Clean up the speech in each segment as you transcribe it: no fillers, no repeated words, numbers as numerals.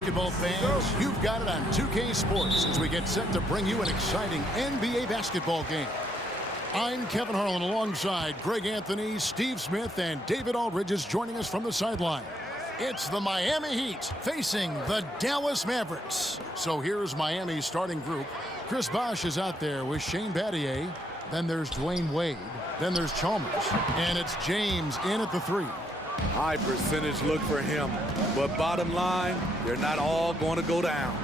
Basketball fans, you've got it on 2K Sports as we get set to bring you an exciting NBA basketball game. I'm Kevin Harlan alongside Greg Anthony, Steve Smith, and David Aldridge is joining us from the sideline. It's the Miami Heat facing the Dallas Mavericks. So here's Miami's starting group. Chris Bosh is out there with Shane Battier. Then there's Dwayne Wade. Then there's Chalmers. And it's James in at the three. High percentage look for him, but bottom line, they're not all going to go down.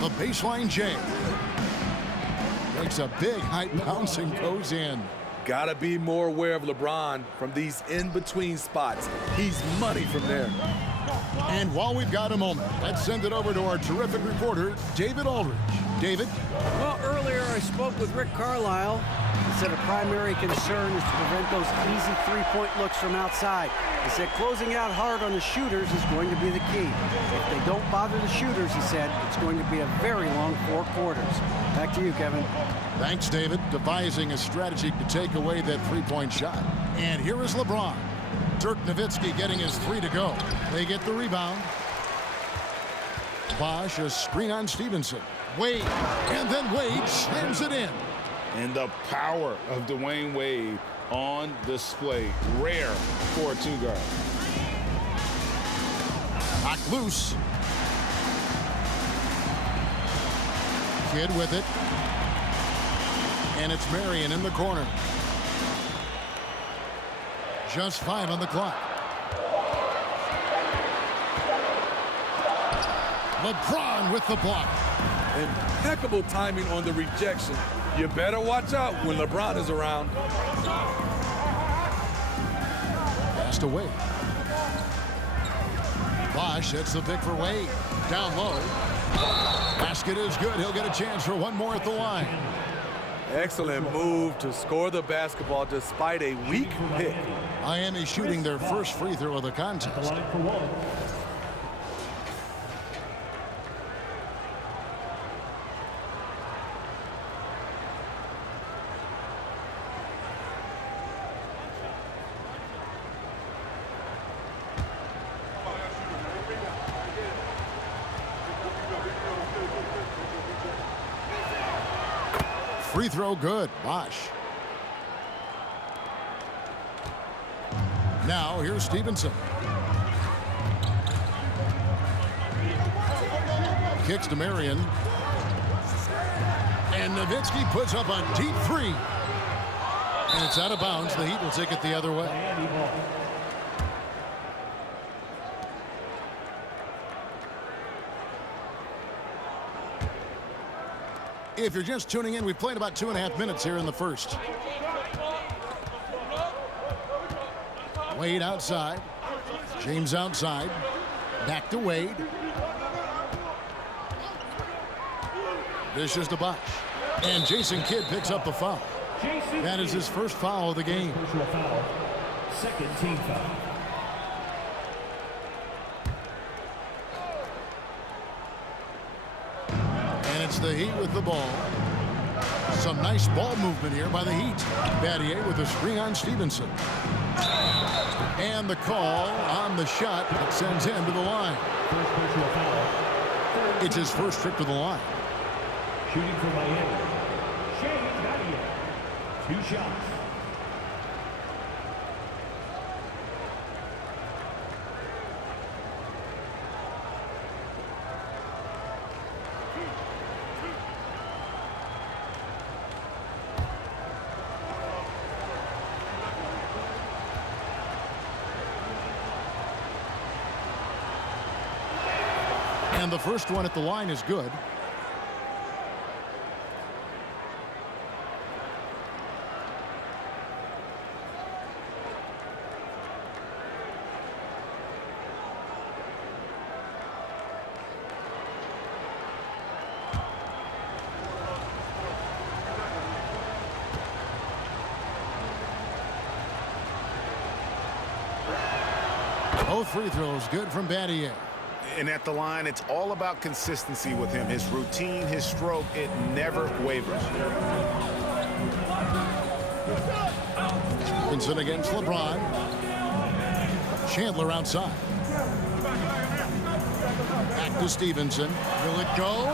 The baseline J. Makes a big height bounce and goes in. Gotta be more aware of LeBron from these in-between spots. He's money from there. And while we've got a moment, let's send it over to our terrific reporter, David Aldridge. David? Well, earlier I spoke with Rick Carlisle. He said a primary concern is to prevent those easy three-point looks from outside. He said closing out hard on the shooters is going to be the key. If they don't bother the shooters, he said, it's going to be a very long 4 quarters. Back to you, Kevin. Thanks, David. Devising a strategy to take away that three-point shot. And here is LeBron. Dirk Nowitzki getting his 3 to go. They get the rebound. Bosh, a screen on Stevenson. Wade, and then Wade slams it in. And the power of Dwayne Wade on display. Rare for a two-guard. Knocked loose. Kidd with it. And it's Marion in the corner. Just 5 on the clock. LeBron with the block. Impeccable timing on the rejection. You better watch out when LeBron is around. Passed away. Bosh hits the pick for Wade. Down low. Basket is good. He'll get a chance for one more at the line. Excellent move to score the basketball despite a weak pick. Miami shooting their first free throw of the contest. Free throw good. Bosh. Now here's Stevenson. Kicks to Marion. And Nowitzki puts up a deep 3. And it's out of bounds. The Heat will take it the other way. If you're just tuning in, we've played about 2.5 minutes here in the first. Wade outside. James outside. Back to Wade. Vicious to Bosh. And Jason Kidd picks up the foul. That is his first foul of the game. Second team foul. It's the Heat with the ball. Some nice ball movement here by the Heat. Battier with a screen on Stevenson. And the call on the shot that sends him to the line. It's his first trip to the line. Shooting for Miami. Shane Battier. 2 shots. And the first one at the line is good. Both free throws good from Battier. And at the line, it's all about consistency with him. His routine, his stroke, it never wavers. Stevenson against LeBron. Chandler outside. Back to Stevenson. Will it go?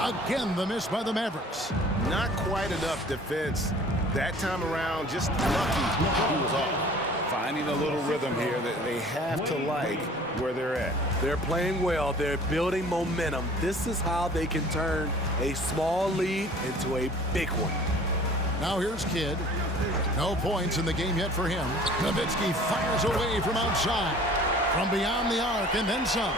Again, the miss by the Mavericks. Not quite enough defense that time around. Just lucky he was off. Finding a little rhythm here that they have to like where they're at. They're playing well. They're building momentum. This is how they can turn a small lead into a big one. Now here's Kidd. No points in the game yet for him. Nowitzki fires away from outside. From beyond the arc and then some.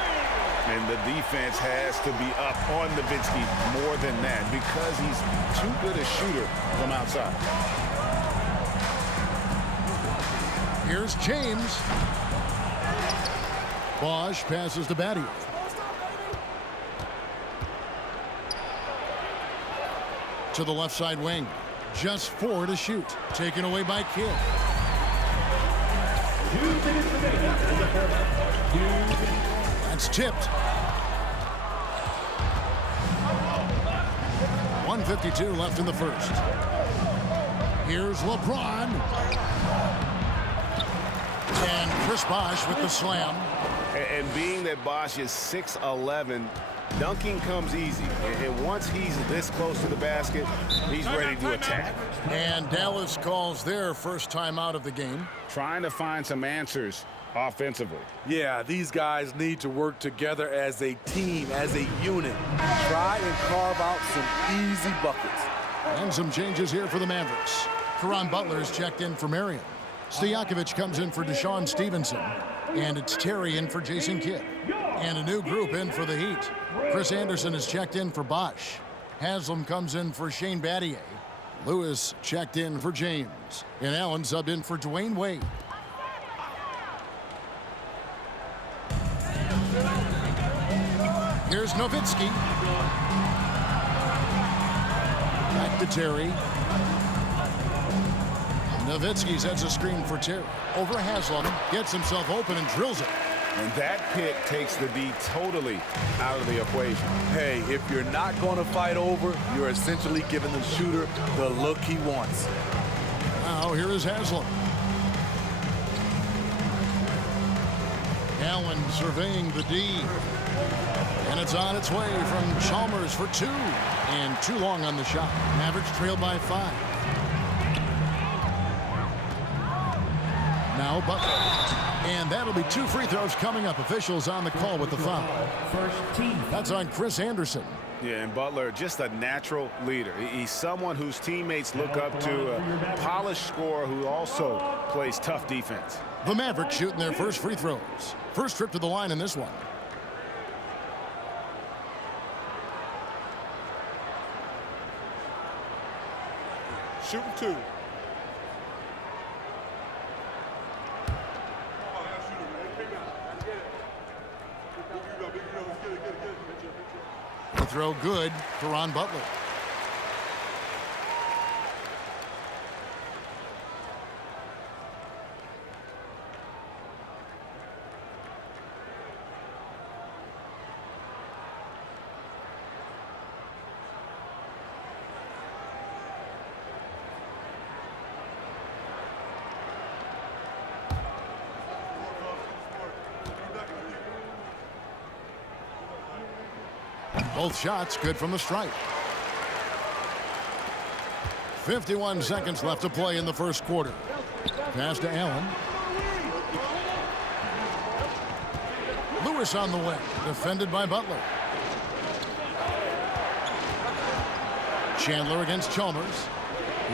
And the defense has to be up on Nowitzki more than that because he's too good a shooter from outside. Here's James. Bosch passes to Battier. To the left side wing. Just 4 to shoot. Taken away by Kidd. 2 minutes remaining in the first. That's tipped. 1:52 left in the first. Here's LeBron. And Chris Bosch with the slam. And being that Bosch is 6'11", dunking comes easy. And once he's this close to the basket, he's ready to attack. And Dallas calls their first time out of the game. Trying to find some answers offensively. Yeah, these guys need to work together as a team, as a unit. Try and carve out some easy buckets. And some changes here for the Mavericks. Caron Butler's checked in for Marion. Stojakovic comes in for Deshaun Stevenson. And it's Terry in for Jason Kidd. And a new group in for the Heat. Chris Anderson is checked in for Bosch. Haslam comes in for Shane Battier. Lewis checked in for James. And Allen subbed in for Dwayne Wade. Here's Nowitzki. Back to Terry. Nowitzki sets a screen for Terry. Over Haslam. Gets himself open and drills it. And that pick takes the D totally out of the equation. Hey, if you're not going to fight over, you're essentially giving the shooter the look he wants. Now here is Haslam. Allen surveying the D. And it's on its way from Chalmers for 2. And too long on the shot. Mavericks trail by 5. Now Butler. And that'll be 2 free throws coming up. Officials on the call with the foul. First team. That's on Chris Anderson. Yeah, and Butler, just a natural leader. He's someone whose teammates look up to, a polished scorer who also plays tough defense. The Mavericks shooting their first free throws. First trip to the line in this one. Shooting 2. The throw good for Ron Butler. Both shots good from the stripe. 51 seconds left to play in the first quarter. Pass to Allen. Lewis on the wing, defended by Butler. Chandler against Chalmers.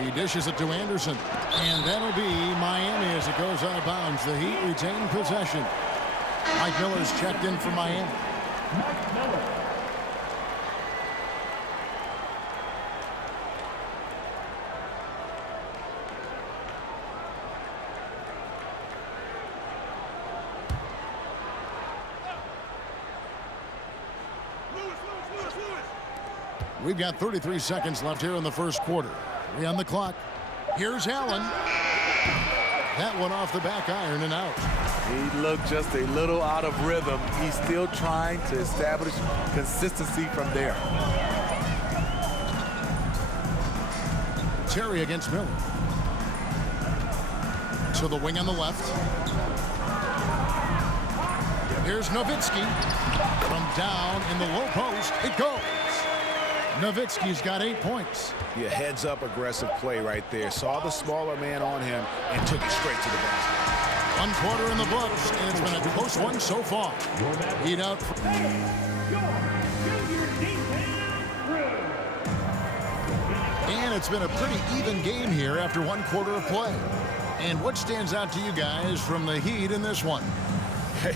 He dishes it to Anderson. And that'll be Miami as it goes out of bounds. The Heat retain possession. Mike Miller's checked in for Miami. Mike Miller. We've got 33 seconds left here in the first quarter. 3 on the clock. Here's Allen. That one off the back iron and out. He looked just a little out of rhythm. He's still trying to establish consistency from there. Terry against Miller. to the wing on the left. Here's Nowitzki. From down in the low post, it goes. Nowitzki's got 8 points. Yeah, heads-up aggressive play right there. Saw the smaller man on him and took it straight to the basket. 1 quarter in the books, and it's been a close one so far. Heat out. And it's been a pretty even game here after 1 quarter of play. And what stands out to you guys from the Heat in this one? Hey,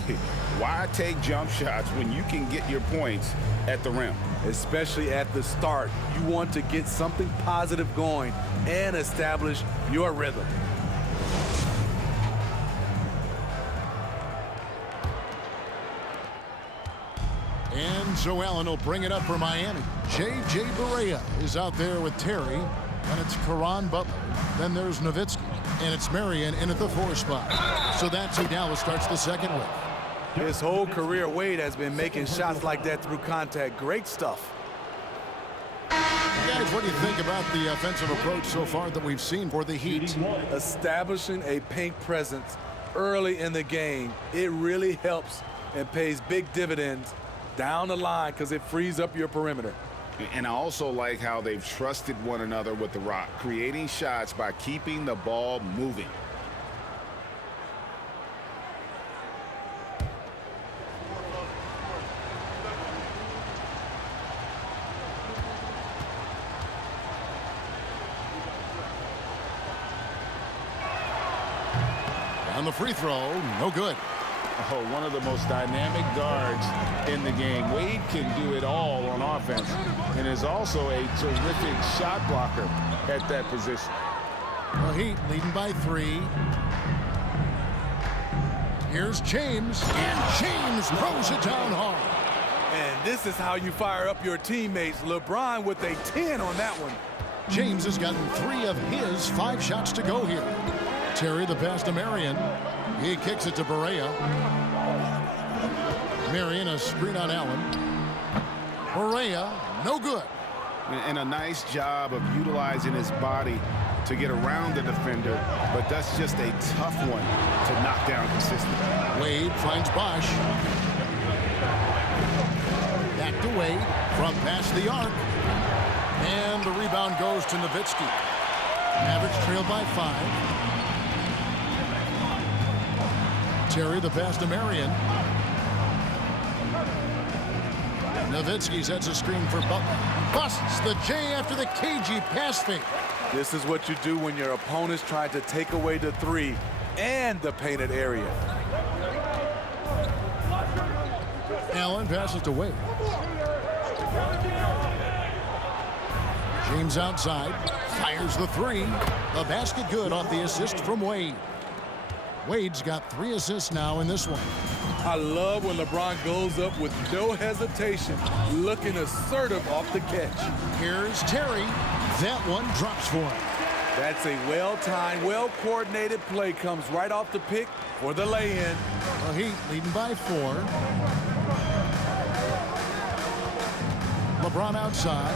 why take jump shots when you can get your points at the rim? Especially at the start. You want to get something positive going and establish your rhythm. And so Allen will bring it up for Miami. J.J. Barea is out there with Terry. And it's Caron Butler. Then there's Nowitzki. And it's Marion in at the 4 spot. So that's who Dallas starts the second with. His whole career, Wade has been making shots like that through contact. Great stuff. Guys, what do you think about the offensive approach so far that we've seen for the Heat? Establishing a paint presence early in the game, it really helps and pays big dividends down the line because it frees up your perimeter. And I also like how they've trusted one another with the rock, creating shots by keeping the ball moving. On the free throw, no good. Oh, one of the most dynamic guards in the game. Wade can do it all on offense and is also a terrific shot blocker at that position. The Heat leading by 3. Here's James, and James throws it down hard. And this is how you fire up your teammates. LeBron with a 10 on that one. James has gotten 3 of his 5 shots to go here. Terry the pass to Marion. He kicks it to Barea. Marion a screen on Allen. Barea, no good. And a nice job of utilizing his body to get around the defender, but that's just a tough one to knock down consistently. Wade finds Bosch. Back to Wade from past the arc. And the rebound goes to Nowitzki. Mavericks trail by 5. Terry the pass to Marion. Nowitzki sets a screen for Butler. Busts the J after the cagey pass fake. This is what you do when your opponent's trying to take away the 3 and the painted area. Allen passes to Wade. James outside. Fires the 3. The basket good off the assist from Wade. Wade's got 3 assists now in this one. I love when LeBron goes up with no hesitation, looking assertive off the catch. Here's Terry. That one drops for him. That's a well-timed, well-coordinated play. Comes right off the pick for the lay-in. The Heat leading by 4. LeBron outside.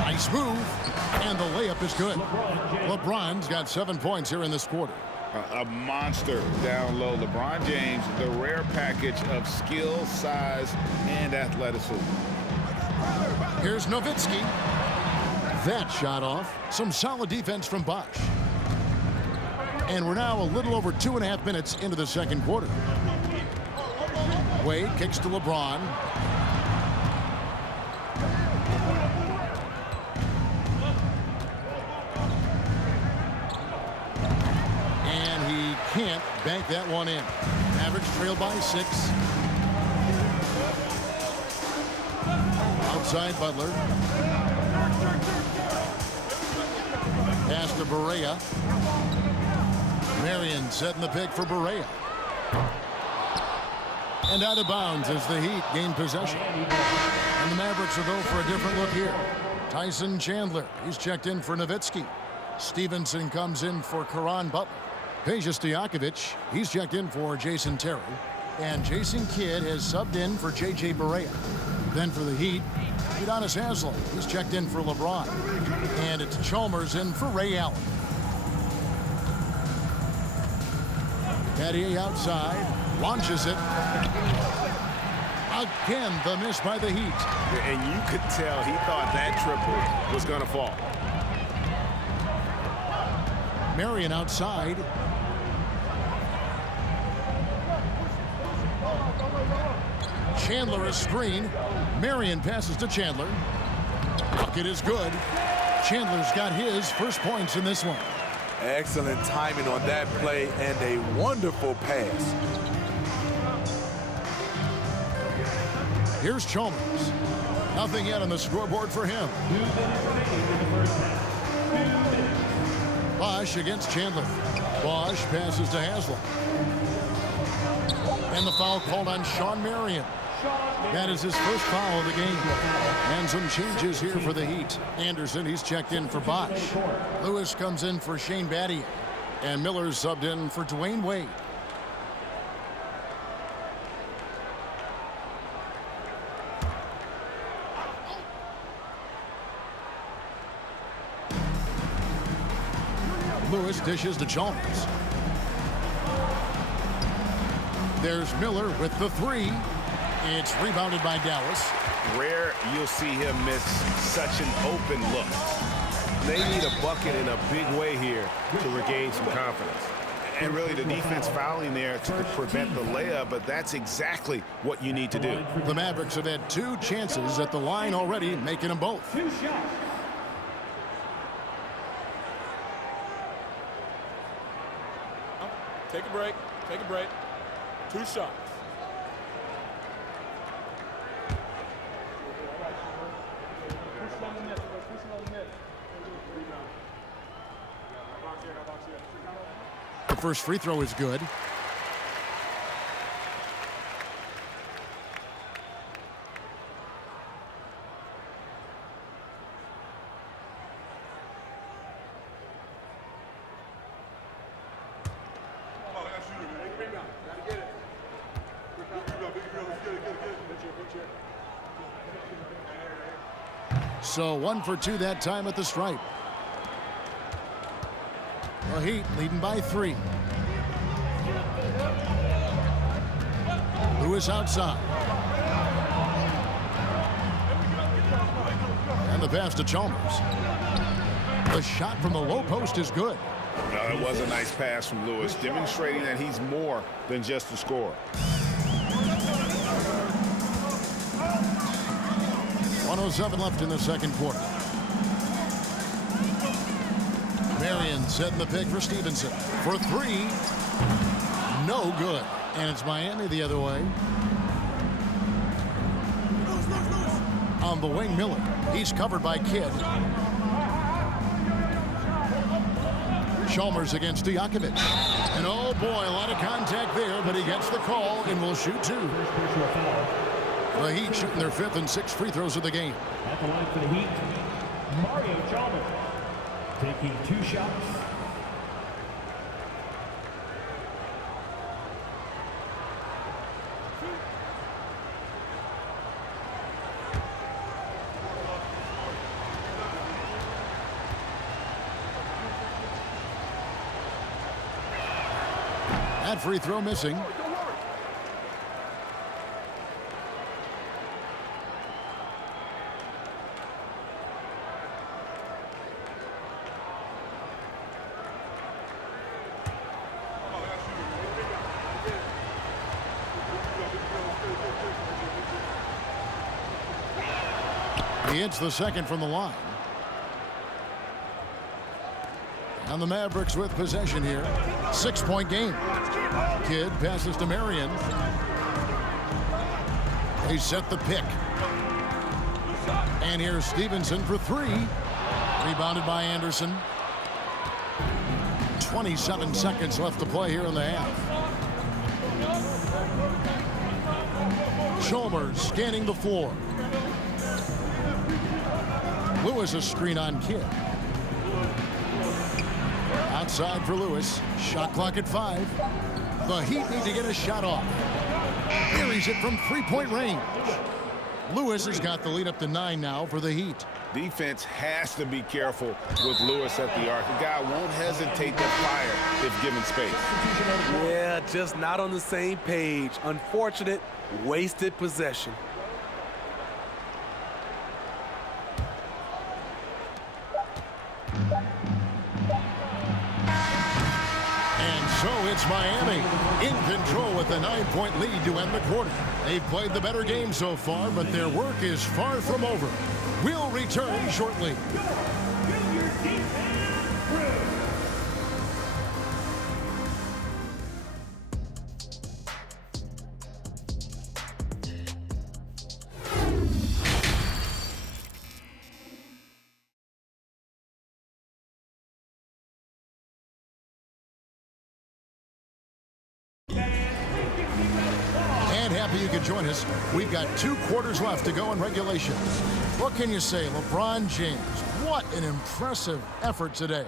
Nice move. And the layup is good. LeBron's got 7 points here in this quarter. A monster down low. LeBron James, the rare package of skill, size, and athleticism. Here's Nowitzki. That shot off. Some solid defense from Bosch. And we're now a little over 2.5 minutes into the second quarter. Wade kicks to LeBron. Can't bank that one in. Mavericks trail by 6. Outside Butler. Pass to Barea. Marion setting the pick for Barea. And out of bounds as the Heat gain possession. And the Mavericks will go for a different look here. Tyson Chandler, he's checked in for Nowitzki. Stevenson comes in for Caron Butler. Peja Stojakovic, he's checked in for Jason Terry. And Jason Kidd has subbed in for J.J. Barea. Then for the Heat, Udonis Haslem, he's checked in for LeBron. And it's Chalmers in for Ray Allen. Battier outside, launches it. Again, the miss by the Heat. And you could tell he thought that triple was going to fall. Marion outside. Chandler a screen. Marion passes to Chandler. Bucket is good. Chandler's got his first points in this one. Excellent timing on that play and a wonderful pass. Here's Chalmers. Nothing yet on the scoreboard for him. Bosch against Chandler. Bosch passes to Haslem. And the foul called on Sean Marion. That is his first foul of the game. And some changes here for the Heat. Anderson, he's checked in for Bosch. Lewis comes in for Shane Battier. And Miller's subbed in for Dwayne Wade. Lewis dishes to Chalmers. There's Miller with the three. It's rebounded by Dallas. Rare you'll see him miss such an open look. They need a bucket in a big way here to regain some confidence. And really the defense fouling there to prevent the layup, but that's exactly what you need to do. The Mavericks have had 2 chances at the line already, making them both. 2 shots. Take a break. Take a break. 2 shots. The first free throw is good. So 1 for 2 that time at the stripe. The Heat leading by 3. Lewis outside. And the pass to Chalmers. The shot from the low post is good. It was a nice pass from Lewis, demonstrating that he's more than just a scorer. 1:07 left in the second quarter. Marion setting the pick for Stevenson. For 3. No good. And it's Miami the other way. On the wing, Miller. He's covered by Kidd. Chalmers against Stojakovic. And oh boy, a lot of contact there, but he gets the call and will shoot 2. The Heat shooting their 5th and 6th free throws of the game. At the line for the Heat, Mario Chalmers taking 2 shots. That free throw missing. He hits the second from the line. And the Mavericks with possession here. 6-point game. Kidd passes to Marion. They set the pick. And here's Stevenson for 3. Rebounded by Anderson. 27 seconds left to play here in the half. Chalmers scanning the floor. Lewis a screen on Kidd. Outside for Lewis. Shot clock at 5. The Heat need to get a shot off. Buries it from 3-point range. Lewis has got the lead up to 9 now for the Heat. Defense has to be careful with Lewis at the arc. The guy won't hesitate to fire if given space. Yeah, just not on the same page. Unfortunate, wasted possession. And so it's Miami in control with a 9-point lead to end the quarter. They've played the better game so far, but their work is far from over. We'll return shortly. Happy you could join us. We've got 2 quarters left to go in regulation. What can you say, LeBron James? What an impressive effort today.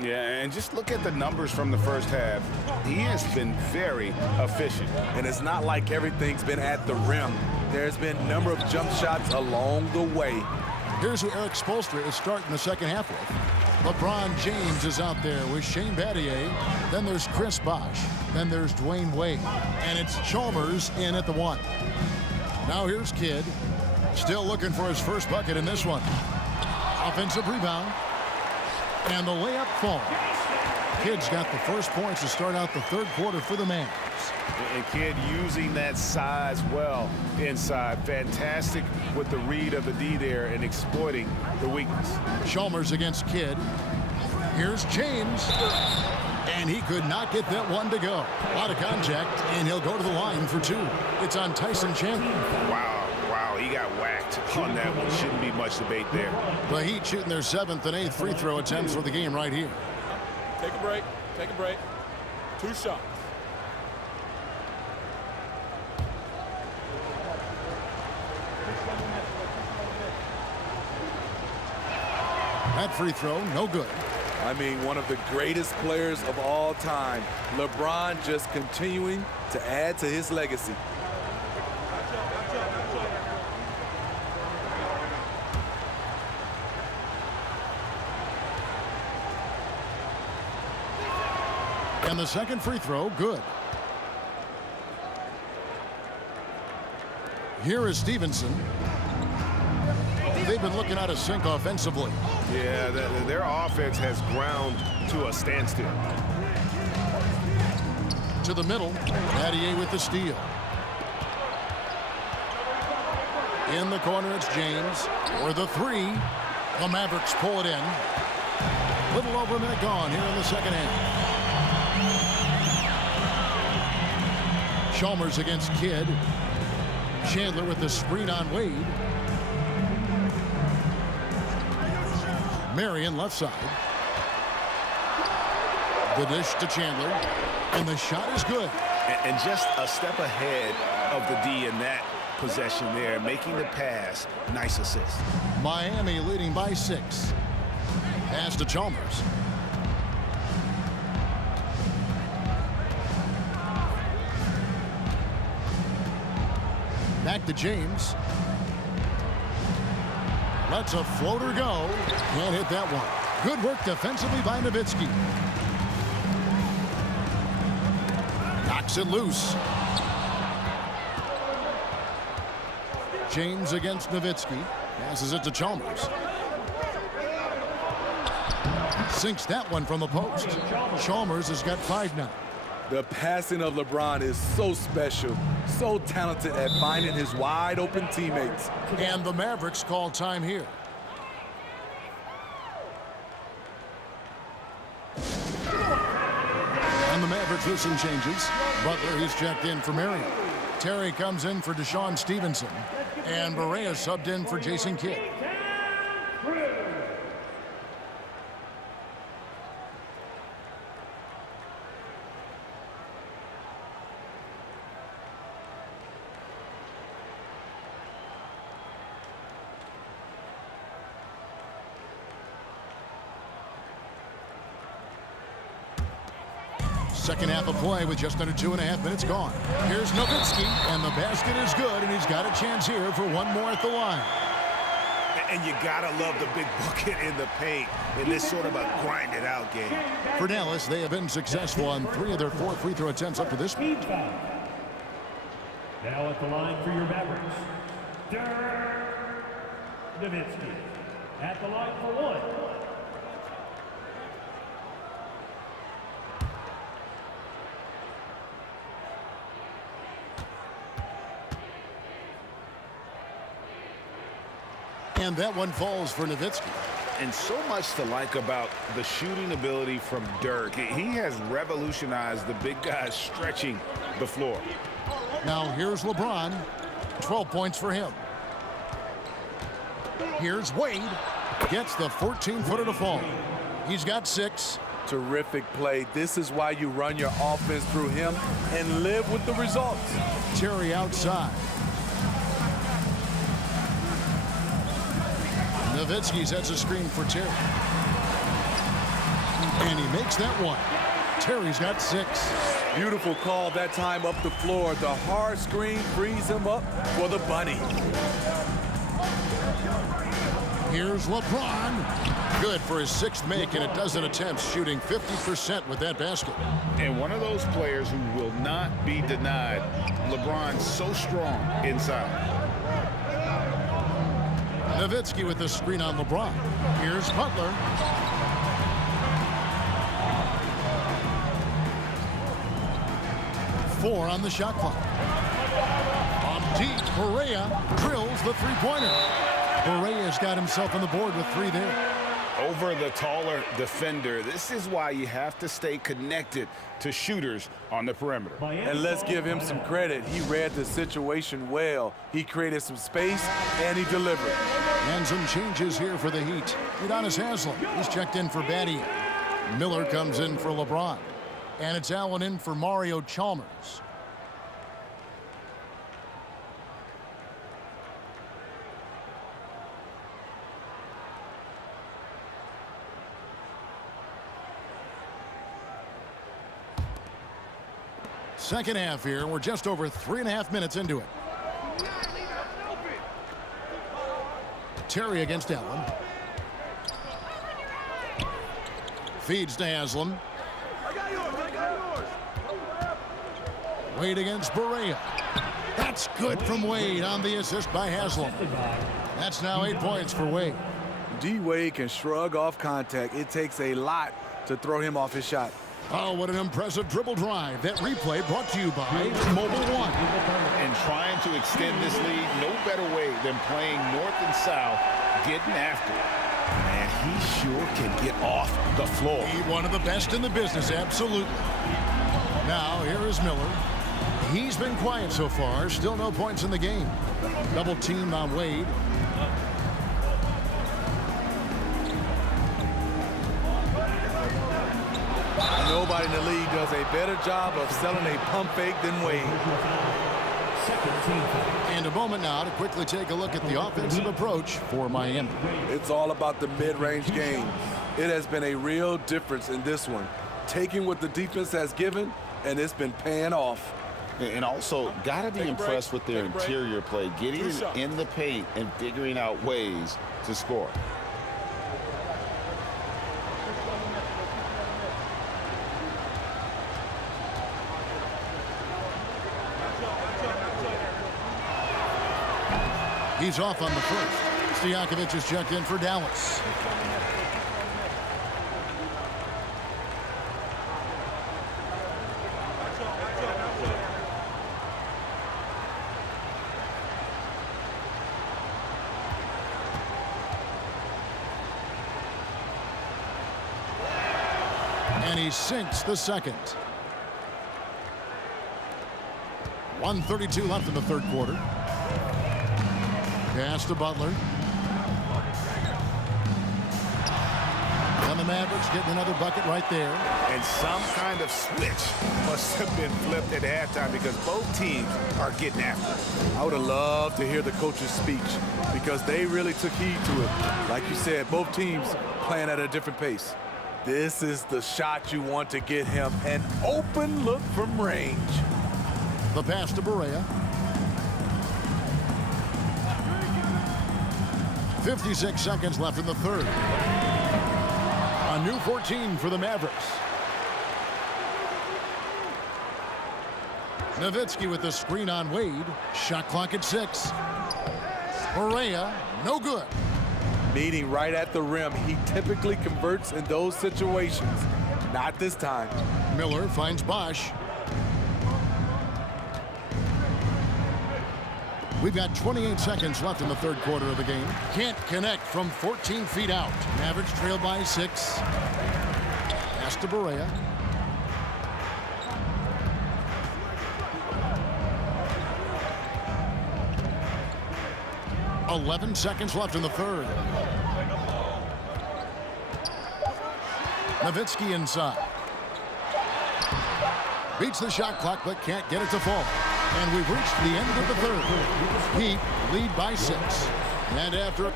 Yeah, and just look at the numbers from the first half. He has been very efficient. And it's not like everything's been at the rim. There's been a number of jump shots along the way. Here's who Eric Spoelstra is starting the second half with. LeBron James is out there with Shane Battier. Then there's Chris Bosh. Then there's Dwayne Wade. And it's Chalmers in at the 1. Now here's Kidd. Still looking for his first bucket in this one. Offensive rebound. And the layup falls. Kidd's got the first points to start out the third quarter for the Mavs. And Kidd using that size well inside. Fantastic with the read of the D there and exploiting the weakness. Chalmers against Kidd. Here's James. And he could not get that one to go. A lot of contact, and he'll go to the line for 2. It's on Tyson Chandler. Wow, he got whacked on that one. Shouldn't be much debate there. The Heat shooting their 7th and 8th free throw attempts for the game right here. Take a break. Take a break. 2 shots. That free throw, no good. I mean, one of the greatest players of all time. LeBron just continuing to add to his legacy. And the second free throw, good. Here is Stevenson. They've been looking out of sync offensively. Yeah, their offense has ground to a standstill. To the middle, Battier with the steal. In the corner, it's James. For the 3, the Mavericks pull it in. Little over a minute gone here in the second half. Chalmers against Kidd. Chandler with the screen on Wade. Marion left side. The dish to Chandler. And the shot is good. And just a step ahead of the D in that possession there, making the pass. Nice assist. Miami leading by 6. Pass to Chalmers. Back to James. Lets a floater go. Can't hit that one. Good work defensively by Nowitzki. Knocks it loose. James against Nowitzki. Passes it to Chalmers. Sinks that one from the post. Chalmers has got 5 now. The passing of LeBron is so special, so talented at finding his wide open teammates. And the Mavericks call time here. And the Mavericks with some changes. Butler, he's checked in for Marion. Terry comes in for Deshaun Stevenson. And Barea subbed in for Jason Kidd. Second half of play with just under 2.5 minutes gone. Here's Nowitzki, and the basket is good, and he's got a chance here for one more at the line. And you gotta love the big bucket in the paint in this sort of a grinded-out game. For Dallas, they have been successful on 3 of their 4 free throw attempts up to this point. Now at the line for your Mavericks, Dirk Nowitzki. At the line for 1. And that one falls for Nowitzki. And so much to like about the shooting ability from Dirk. He has revolutionized the big guys stretching the floor. Now here's LeBron. 12 points for him. Here's Wade. Gets the 14-footer to fall. He's got 6. Terrific play. This is why you run your offense through him and live with the results. Terry outside. Nowitzki sets a screen for Terry. And he makes that one. Terry's got 6. Beautiful call that time up the floor. The hard screen frees him up for the bunny. Here's LeBron. Good for his 6th make and a dozen attempts, shooting 50% with that basket. And one of those players who will not be denied. LeBron's so strong inside. Nowitzki with the screen on LeBron. Here's Butler. Four on the shot clock. On deep, Correa drills the three-pointer. Correa's got himself on the board with 3 there. Over the taller defender. This is why you have to stay connected to shooters on the perimeter. And let's give him some credit. He read the situation well. He created some space, and he delivered. And some changes here for the Heat. Udonis Haslem, he's checked in for Batty. Miller comes in for LeBron. And it's Allen in for Mario Chalmers. Second half here. We're just over 3.5 minutes into it. Terry against Allen. Feeds to Haslem. Wade against Barea. That's good from Wade on the assist by Haslem. That's now 8 points for Wade. D-Wade can shrug off contact. It takes a lot to throw him off his shot. Oh, what an impressive dribble drive. That replay brought to you by Mobile One. And trying to extend this lead, no better way than playing north and south, getting after it. Man, he sure can get off the floor. He's one of the best in the business, absolutely. Now, here is Miller. He's been quiet so far. Still no points in the game. Double team on Wade. Nobody in the league does a better job of selling a pump fake than Wade. And a moment now to quickly take a look at the offensive approach for Miami. It's all about the mid-range game. It has been a real difference in this one. Taking what the defense has given, and it's been paying off. And also, got to be impressed with their interior play, getting in the paint and figuring out ways to score. He's off on the first. Stojakovic is checked in for Dallas. And he sinks the second. 1:32 left in the third quarter. Pass to Butler. And the Mavericks getting another bucket right there. And some kind of switch must have been flipped at halftime because both teams are getting after it. I would have loved to hear the coach's speech because they really took heed to it. Like you said, both teams playing at a different pace. This is the shot you want to get him. An open look from range. The pass to Barea. 56 seconds left in the third. A new 14 for the Mavericks. Nowitzki with the screen on Wade. Shot clock at 6. Barea, no good. Meeting right at the rim. He typically converts in those situations. Not this time. Miller finds Bosch. We've got 28 seconds left in the third quarter of the game. Can't connect from 14 feet out. Mavericks trail by 6. Pass to Barea. .11 seconds left in the third. Nowitzki inside. Beats the shot clock, but can't get it to fall. And we've reached the end of the third. Heat lead by 6. And after...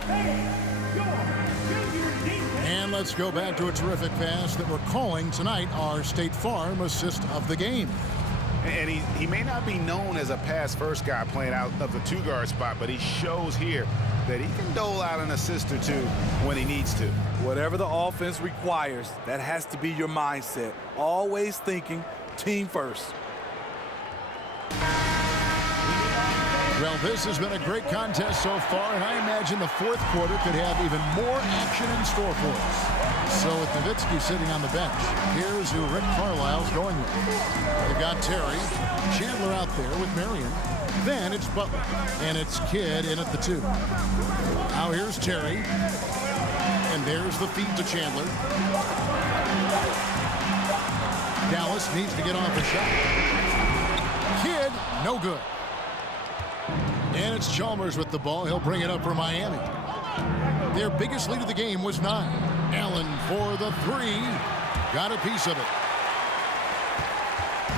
And let's go back to a terrific pass that we're calling tonight our State Farm assist of the game. And he may not be known as a pass-first guy playing out of the two-guard spot, but he shows here that he can dole out an assist or two when he needs to. Whatever the offense requires, that has to be your mindset. Always thinking team first. Well, this has been a great contest so far, and I imagine the fourth quarter could have even more action in store for us. So with Nowitzki sitting on the bench, here's who Rick Carlisle's going with. They've got Terry, Chandler out there with Marion. Then it's Butler, and it's Kidd in at the 2. Now here's Terry, and there's the feed to Chandler. Dallas needs to get off a shot. Kidd, no good. And it's Chalmers with the ball. He'll bring it up for Miami. Their biggest lead of the game was 9. Allen for the 3. Got a piece of it.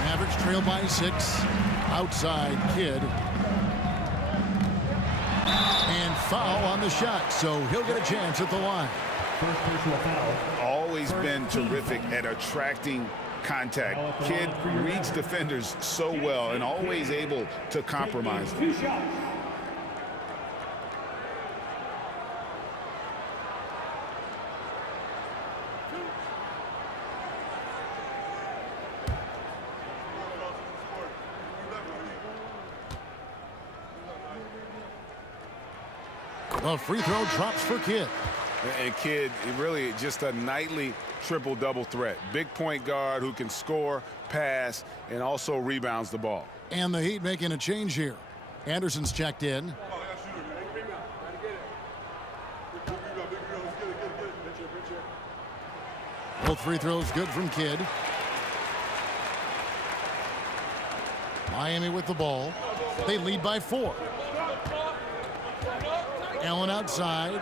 Mavericks trail by 6. Outside Kidd. And foul on the shot, so he'll get a chance at the line. First personal foul. Always been terrific at attracting contact. Kidd reads defenders so well and always able to compromise. 2 shots. The free throw drops for Kidd. And Kidd, really just a nightly triple-double threat. Big point guard who can score, pass, and also rebounds the ball. And the Heat making a change here. Anderson's checked in. Both free throws good from Kidd. Miami with the ball. They lead by 4. Allen outside.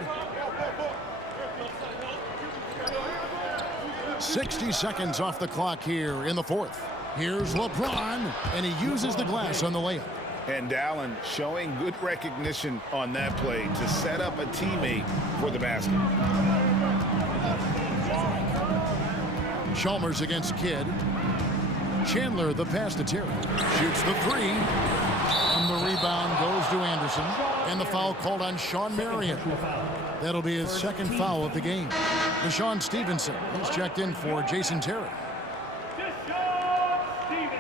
60 seconds off the clock here in the fourth. Here's LeBron, and he uses the glass on the layup. And Allen showing good recognition on that play to set up a teammate for the basket. Chalmers against Kidd. Chandler the pass to Terry. Shoots the 3. And the rebound goes to Anderson. And the foul called on Sean Marion. That'll be his second foul of the game. Deshaun Stevenson is checked in for Jason Terry. Deshaun Stevenson.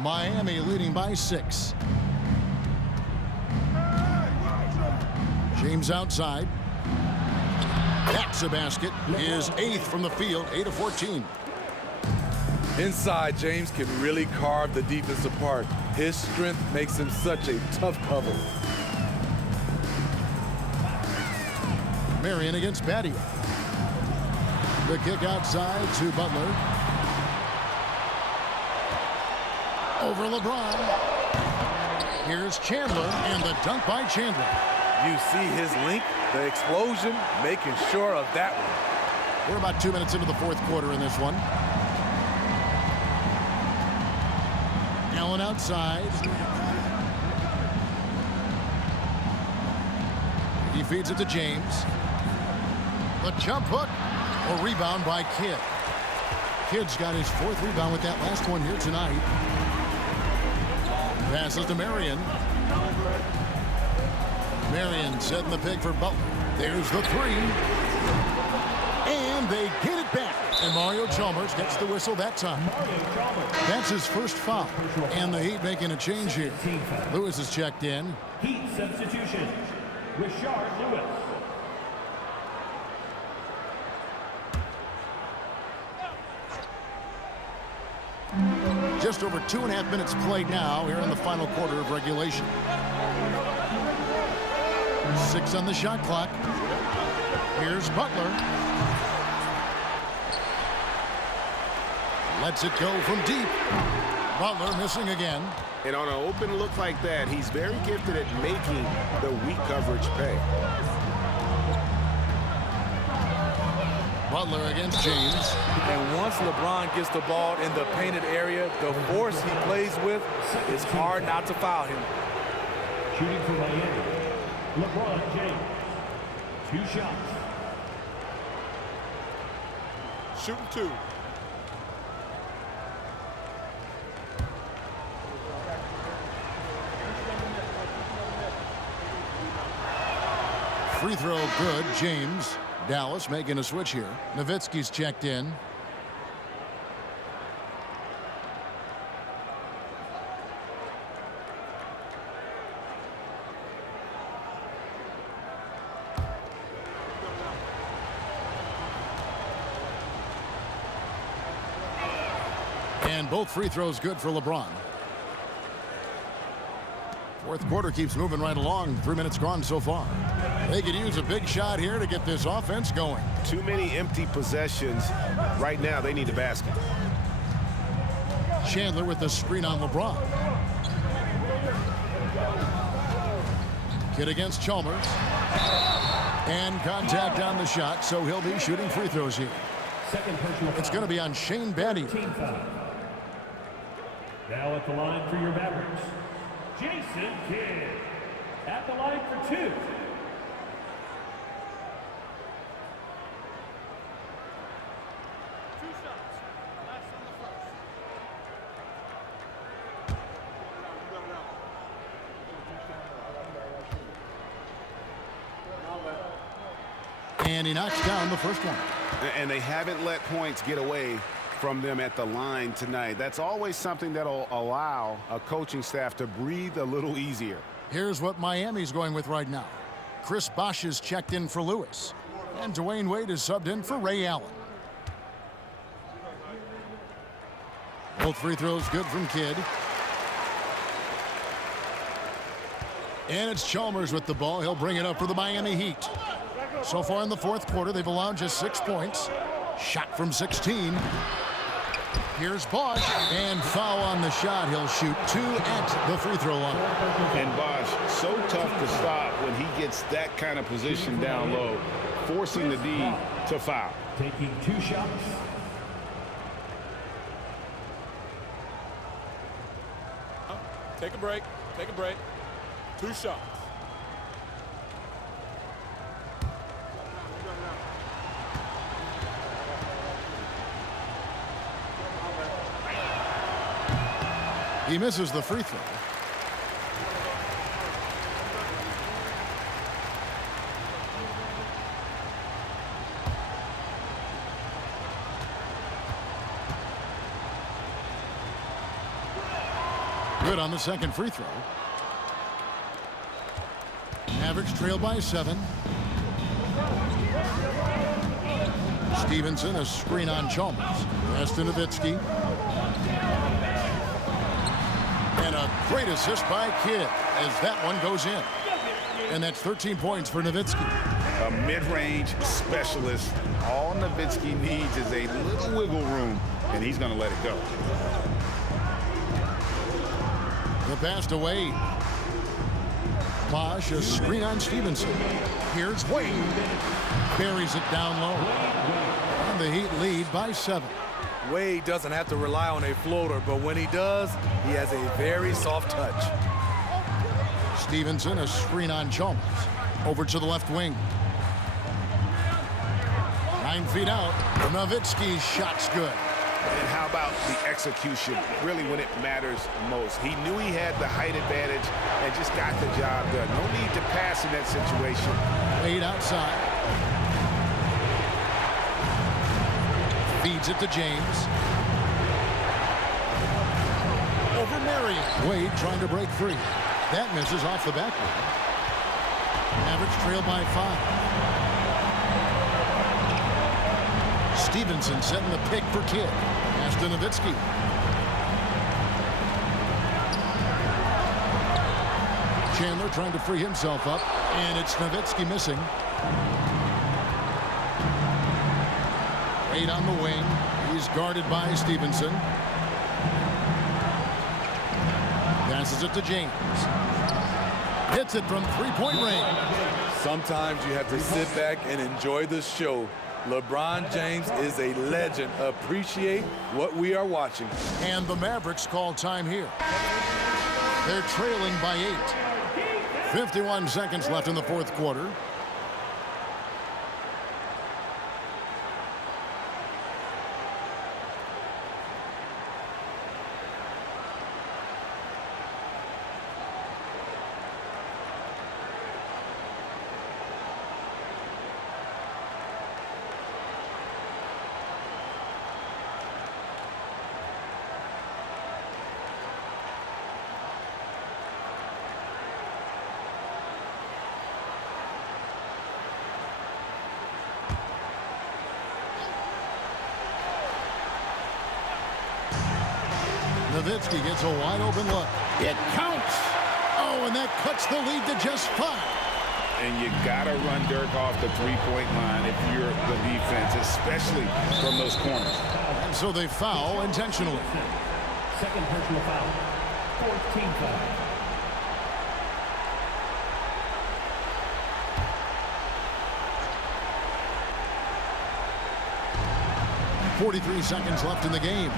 Miami leading by 6. James outside. That's a basket. His 8th from the field, 8 of 14. Inside, James can really carve the defense apart. His strength makes him such a tough cover. Marion against Badia. The kick outside to Butler. Over LeBron. Here's Chandler, and the dunk by Chandler. You see his link, the explosion, making sure of that one. We're about 2 minutes into the fourth quarter in this one. Allen outside. He feeds it to James. The jump hook, a rebound by Kidd. Kidd's got his 4th rebound with that last one here tonight. Passes to Marion. Marion setting the pick for Butler. There's the 3. And they get it back. And Mario Chalmers gets the whistle that time. That's his first foul. And the Heat making a change here. Lewis is checked in. Heat substitution. Richard Lewis. Just over 2.5 minutes played now here in the final quarter of regulation. 6 on the shot clock. Here's Butler. Lets it go from deep. Butler missing again. And on an open look like that, he's very gifted at making the weak coverage pay. Butler against James. And once LeBron gets the ball in the painted area, the force he plays with, it's hard not to foul him. Shooting for Miami, LeBron James. 2 shots. Shooting 2. Free throw good. James. Dallas making a switch here. Nowitzki's checked in. And both free throws good for LeBron. 4th quarter keeps moving right along. 3 minutes gone so far. They could use a big shot here to get this offense going. Too many empty possessions. Right now, they need the basket. Chandler with the screen on LeBron. Kidd against Chalmers. And contact on the shot, so he'll be shooting free throws here. It's going to be on Shane Batty. Now at the line for your Mavericks, Jason Kidd. At the line for 2. And he knocks down the first one. And they haven't let points get away from them at the line tonight. That's always something that'll allow a coaching staff to breathe a little easier. Here's what Miami's going with right now. Chris Bosh is checked in for Lewis. And Dwayne Wade is subbed in for Ray Allen. Both free throws good from Kidd. And it's Chalmers with the ball. He'll bring it up for the Miami Heat. So far in the 4th quarter, they've allowed just 6 points. Shot from 16. Here's Bosh, and foul on the shot. He'll shoot 2 at the free throw line. And Bosh, so tough to stop when he gets that kind of position down low, forcing the D to foul. Taking 2 shots. Take a break. Take a break. 2 shots. He misses the free throw. Good on the second free throw. Mavericks trail by 7. Stevenson, a screen on Chalmers. Pass to Nowitzki. And a great assist by Kidd as that one goes in. And that's 13 points for Nowitzki. A mid-range specialist. All Nowitzki needs is a little wiggle room, and he's going to let it go. The pass to Wade. Bosh, a screen on Stevenson. Here's Wade. Buries it down low. And the Heat lead by 7. Wade doesn't have to rely on a floater, but when he does, he has a very soft touch. Stevenson, a screen on Chalmers. Over to the left wing. 9 feet out. Nowitzki's shot's good. And how about the execution, really when it matters most? He knew he had the height advantage and just got the job done. No need to pass in that situation. Wade outside. Feeds it to James. Over Marion. Wade trying to break free. That misses off the backboard. Mavericks trail by 5. Stevenson setting the pick for Kidd. Pass to Nowitzki. Chandler trying to free himself up, and it's Nowitzki missing. Wade on the wing. He's guarded by Stevenson. Passes it to James. Hits it from three-point range. Sometimes you have to sit back and enjoy the show. LeBron James is a legend. Appreciate what we are watching. And the Mavericks call time here. They're trailing by 8. 51 seconds left in the fourth quarter. Nowitzki gets a wide open look. It counts. Oh, and that cuts the lead to just 5. And you gotta run Dirk off the three-point line if you're the defense, especially from those corners. And so they foul intentionally. Second personal foul. 14 foul. 43 seconds left in the game.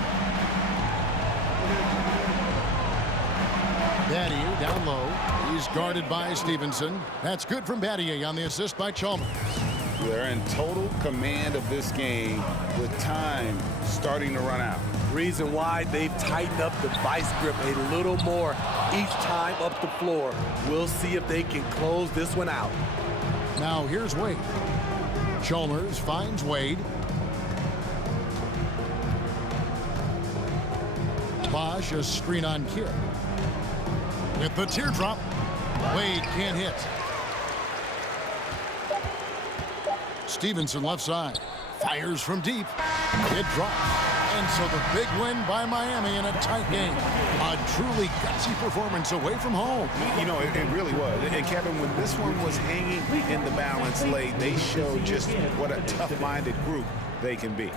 Battier down low. He's guarded by Stevenson. That's good from Battier on the assist by Chalmers. They're in total command of this game with time starting to run out. Reason why they've tightened up the vice grip a little more each time up the floor. We'll see if they can close this one out. Now here's Wade. Chalmers finds Wade. Bosch a screen on Kidd. With the teardrop, Wade can't hit. Stevenson left side. Fires from deep. It drops. And so the big win by Miami in a tight game. A truly gutsy performance away from home. You know, it really was. And Kevin, when this one was hanging in the balance late, they showed just what a tough-minded group they can be.